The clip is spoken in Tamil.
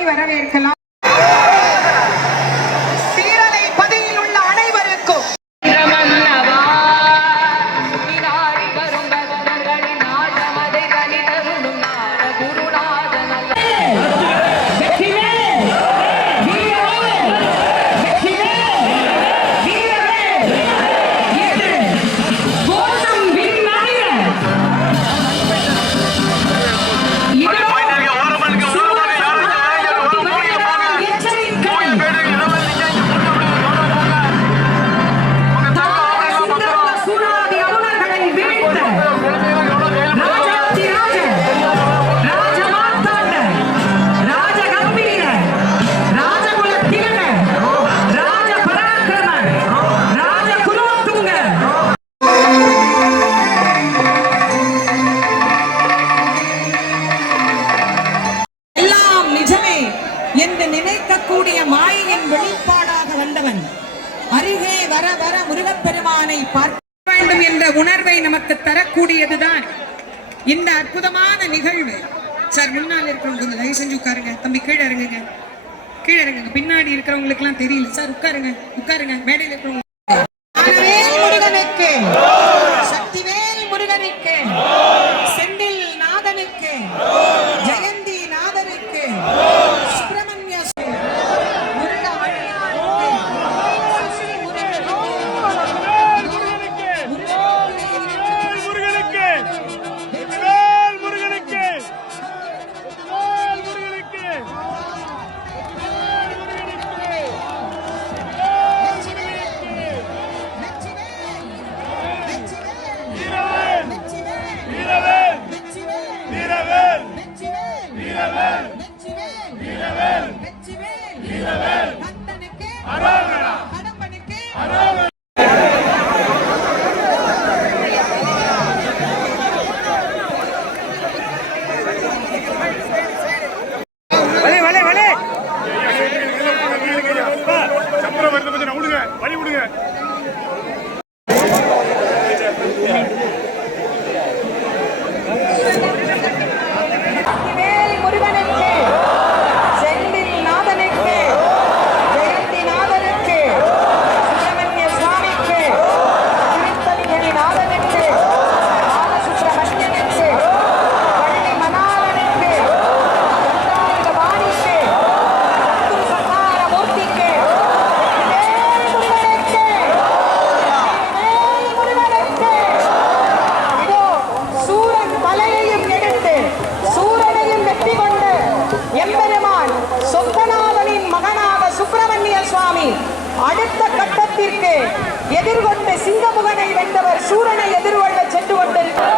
சொல்லி வரவேற்கலாம். பார்க்க வேண்டும் என்ற உணர்வை நமக்கு தரக்கூடியதுதான் இந்த அற்புதமான நிகழ்வு. சார் முன்னால் இருக்கிறவங்க கொஞ்சம் தயவு செஞ்சு உட்காருங்க. தம்பி கீழே இறங்குங்க. கீழே இறங்குங்க. பின்னாடி இருக்கிறவங்களுக்கு எல்லாம் தெரியல. சார் உட்காருங்க. உட்காருங்க. மேடையில் இருக்கிறவங்க அடுத்த கட்டத்திற்கு எதிர்கொண்டு சிங்கமுகனை வென்றவர் சூரனை எதிர்கொள்ள சென்று கொண்டிருக்கிறார்.